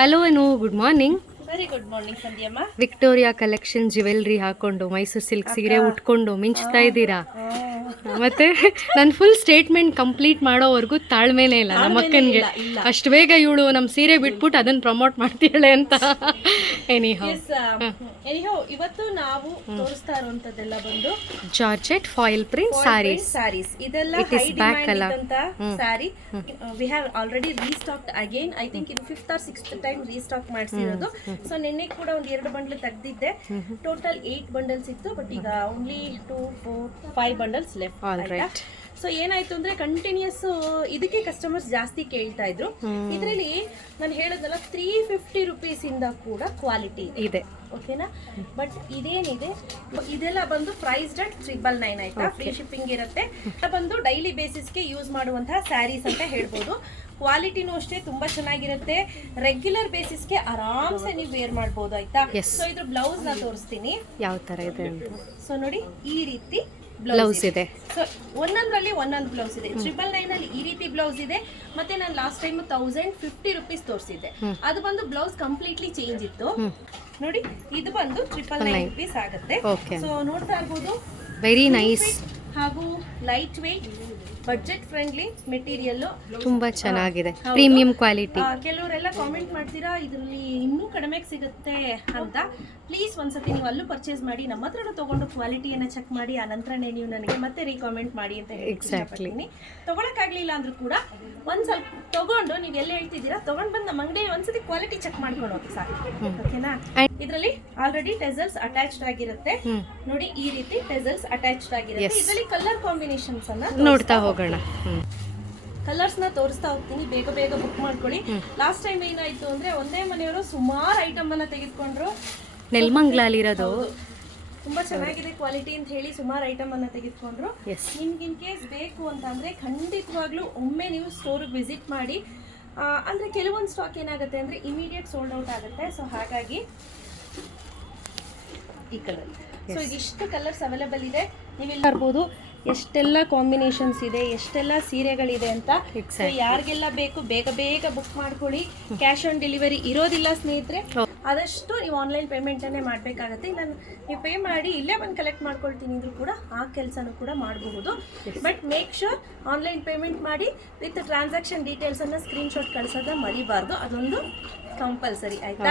Hello Anu, good morning. Very good morning ಸಂಧ್ಯಮ್ಮ. Victoria collection jewellery ಹಾಕೊಂಡು Mysore silk ಸೀರೆ ಉಟ್ಕೊಂಡು ಮಿಂಚ್ತಾ ಇದ್ದೀರಾ. ಮತ್ತೆ ನಾನು ಫುಲ್ ಸ್ಟೇಟ್ಮೆಂಟ್ ಕಂಪ್ಲೀಟ್ ಮಾಡೋವರೆಗೂ ತಾಳ್ಮೆನೇ ಇಲ್ಲ ನಮ್ಮ ಅಕ್ಕನಿಗೆ. ಅಷ್ಟು ಬೇಗ ಇವಳು ನಮ್ಮ ಸೀರೆ ಬಿಟ್ಬಿಟ್ಟು ಅದನ್ನ ಪ್ರಮೋಟ್ ಮಾಡ್ತೀಳೆ ಅಂತ. ಎನಿಹೌ ಇವತ್ತು ನಾವು ತೋರಿಸ್ತಾ ಇರುವಂತದ್ದೆಲ್ಲ ಬಂದು ಜಾರ್ಜೆಟ್ ಫಾಯಿಲ್ ಪ್ರಿಂಟ್ ಸ್ಯಾರೀಸ್. ಇದೆಲ್ಲ ಹೈ ಡಿಮ್ಯಾಂಡ್ ಇದ್ದಂತ sari. We have already restocked again. I think ಇದು 5th or 6th time restock ಮಾಡಿಸಿರೋದು. ಸೊ ನಿನ್ನೆ ಕೂಡ ಒಂದು 2 ಬಂಡಲ್ ತೆಗ್ದಿದ್ದೆ. ಟೋಟಲ್ 8 ಬಂಡಲ್ಸ್ ಇತ್ತು, ಬಟ್ ಈಗ ಓನ್ಲಿ 2, 4, 5 ಬಂಡಲ್ಸ್ ಲೆಫ್ಟ್. ಸೊ ಏನಾಯ್ತು ಅಂದ್ರೆ ಕಂಟಿನ್ಯೂಸ್ ಇದಕ್ಕೆ ಕಸ್ಟಮರ್ಸ್ ಜಾಸ್ತಿ ಕೇಳ್ತಾ ಇದ್ರು. ಇದರಲ್ಲಿ ನಾನು ಹೇಳೋದಲ್ಲ 350 ರುಪೀಸ್ ಇಂದ ಕೂಡ ಕ್ವಾಲಿಟಿ ಇದೆ, ಓಕೆನಾ. ಬಟ್ ಇದೇನಿದೆ ಇದೆಲ್ಲ ಬಂದು ಪ್ರೈಸ್ಡ್ ಅಟ್ 999 ಆಯ್ತಾ. ಫ್ರೀ ಶಿಪ್ಪಿಂಗ್ ಇರುತ್ತೆ. ಬಂದು ಡೈಲಿ ಬೇಸಿಸ್ಗೆ ಯೂಸ್ ಮಾಡುವಂತಹ ಸ್ಯಾರೀಸ್ ಅಂತ ಹೇಳ್ಬೋದು. ಕ್ವಾಲಿಟಿನೂ ಅಷ್ಟೇ ತುಂಬಾ ಚೆನ್ನಾಗಿರುತ್ತೆ. ರೆಗ್ಯುಲರ್ ಬೇಸಿಸ್ಗೆ ಆರಾಮ್ಸೆ ನೀವು ವೇರ್ ಮಾಡ್ಬೋದು ಆಯ್ತಾ. ಸೊ ಇದ್ರ ಬ್ಲೌಸ್ ನ ತೋರಿಸ್ತೀನಿ ಯಾವ ತರ ಇದೆ ಅಂತ. ಸೊ ನೋಡಿ, ಈ ರೀತಿ ಬ್ಲೌಸ್ ಇದೆ. ಸೊ ಒಂದೊಂದ್ರಲ್ಲಿ ಒಂದೊಂದು ಬ್ಲೌಸ್ ಇದೆ. 999 ಅಲ್ಲಿ ಈ ರೀತಿ ಬ್ಲೌಸ್ ಇದೆ. ಮತ್ತೆ ನಾನು ಲಾಸ್ಟ್ ಟೈಮ್ 1050 ರುಪೀಸ್ ತೋರಿಸಿದ್ದೆ. ಅದು ಬಂದು ಬ್ಲೌಸ್ ಕಂಪ್ಲೀಟ್ಲಿ ಚೇಂಜ್ ಇತ್ತು. ನೋಡಿ, ಇದು ಬಂದು 999 ರುಪೀಸ್ ಆಗುತ್ತೆ. ಸೊ ನೋಡ್ತಾ ಇರ್ಬೋದು, ವೆರಿ ನೈಸ್ ಹಾಗೂ light weight, budget friendly material, ತುಂಬಾ ಚೆನ್ನಾಗಿದೆ, ಪ್ರೀಮಿಯಂ ಕ್ವಾಲಿಟಿ. ಕೆಲವರೆಲ್ಲ ಕಾಮೆಂಟ್ ಮಾಡ್ತೀರಾ ಇದರಲ್ಲಿ ಇನ್ನೂ ಕಡಿಮೆಗೆ ಸಿಗುತ್ತೆ ಅಂತ. ಪ್ಲೀಸ್ ಒಂದ್ಸತಿ ನೀವು ಅಲ್ಲೂ ಪರ್ಚೇಸ್ ಮಾಡಿ, ನಮ್ಮ ಹತ್ರನೂ ತಗೊಂಡು ಕ್ವಾಲಿಟಿಯನ್ನ ಚೆಕ್ ಮಾಡಿ, ಆ ನಂತರನೇ ನೀವು ನನಗೆ ಮತ್ತೆ ರೀಕಾಮೆಂಟ್ ಮಾಡಿ ಅಂತ ಹೇಳಿ. ತಗೊಳಕ್ಕಾಗ್ಲಿಲ್ಲ ಅಂದ್ರೂ ಕೂಡ ಒಂದ್ ಸ್ವಲ್ಪ ತಗೊಂಡು ನೀವು ಎಲ್ಲ ಹೇಳ್ತಿದ್ದೀರಾ ತಗೊಂಡ್ ಬಂದು ನಮ್ಮ ಅಂಗಡಿ ಒಂದ್ಸತಿ ಕ್ವಾಲಿಟಿ ಚೆಕ್ ಮಾಡ್ಕೊಂಡು ಹೋಗಿ ಸಾಕು, ಓಕೆನಾ. ಇದರಲ್ಲಿ ಆಲ್ರೆಡಿ ಟೆಸಲ್ಸ್ ಅಟ್ಯಾಚ್ಡ್ ಆಗಿರುತ್ತೆ. ನೋಡಿ, ಈ ರೀತಿ ಟೆಸಲ್ಸ್ ಅಟ್ಯಾಚ್ಡ್ ಆಗಿರುತ್ತೆ. ಇದರಲ್ಲಿ ಕಲರ್ ಕಾಂಬಿನೇಷನ್ಸ್ ಅನ್ನ ನೋಡ್ತಾ ಹೋಗೋಣ. ಕಲರ್ಸ್ ನ ತೋರಿಸ್ತಾ ಹೋಗ್ತೀನಿ, ಬೇಗ ಬೇಗ ಬುಕ್ ಮಾಡ್ಕೊಳ್ಳಿ. ಲಾಸ್ಟ್ ಟೈಮ್ ಏನಾಯ್ತು ಅಂದ್ರೆ ಒಂದೇ ಮನೆಯವರು ಸುಮಾರು ಐಟಮ್ ಅನ್ನ ತೆಗೆದುಕೊಂಡ್ರು. ನೆಲಮಂಗಲಲ್ಲಿರೋದು ತುಂಬಾ ಚೆನ್ನಾಗಿದೆ ಕ್ವಾಲಿಟಿ ಅಂತ ಹೇಳಿ ಸುಮಾರು ಐಟಮ್ ಅನ್ನ ತೆಗೆದುಕೊಂಡ್ರು. ನಿಮ್ಗೆ ಇನ್ ಕೇಸ್ ಬೇಕು ಅಂತ ಅಂದ್ರೆ ಖಂಡಿತವಾಗ್ಲೂ ಒಮ್ಮೆ ನೀವು ಸ್ಟೋರ್ಗೆ ವಿಸಿಟ್ ಮಾಡಿ. ಅಂದ್ರೆ ಕೆಲವೊಂದು ಸ್ಟಾಕ್ ಏನಾಗುತ್ತೆ ಅಂದ್ರೆ ಇಮಿಡಿಯೇಟ್ ಸೋಲ್ಡ್ ಔಟ್ ಆಗುತ್ತೆ. ಸೊ ಹಾಗಾಗಿ ಈ ಕಲರ್, ಸೊ ಇಷ್ಟು ಕಲರ್ಸ್ ಅವೈಲೇಬಲ್ ಇದೆ. ನೀವೆಲ್ಲ ಇರ್ಬೋದು ಎಷ್ಟೆಲ್ಲ ಕಾಂಬಿನೇಷನ್ಸ್ ಇದೆ, ಎಷ್ಟೆಲ್ಲ ಸೀರೆಗಳಿದೆ ಅಂತ. ಯಾರಿಗೆಲ್ಲ ಬೇಕು ಬೇಗ ಬೇಗ ಬುಕ್ ಮಾಡ್ಕೊಳ್ಳಿ. ಕ್ಯಾಶ್ ಆನ್ ಡೆಲಿವರಿ ಇರೋದಿಲ್ಲ ಸ್ನೇಹಿತರೆ. ಆದಷ್ಟು ನೀವು ಆನ್ಲೈನ್ ಪೇಮೆಂಟ್ ಅನ್ನೇ ಮಾಡಬೇಕಾಗತ್ತೆ. ಇಲ್ಲ ನೀವು ಪೇ ಮಾಡಿ ಇಲ್ಲೇ ಬಂದು ಕಲೆಕ್ಟ್ ಮಾಡ್ಕೊಳ್ತೀನಿ ಅಂದ್ರೂ ಕೂಡ ಆ ಕೆಲಸನೂ ಕೂಡ ಮಾಡಬಹುದು. But make sure online payment ಮಾಡಿ ವಿತ್ ಟ್ರಾನ್ಸಾಕ್ಷನ್ ಡೀಟೇಲ್ಸ್ ಅನ್ನ ಸ್ಕ್ರೀನ್ ಶಾಟ್ ಕಳಿಸೋದನ್ನ ಮರಿಬಾರ್ದು. ಅದೊಂದು ಕಂಪಲ್ಸರಿ ಆಯ್ತಾ.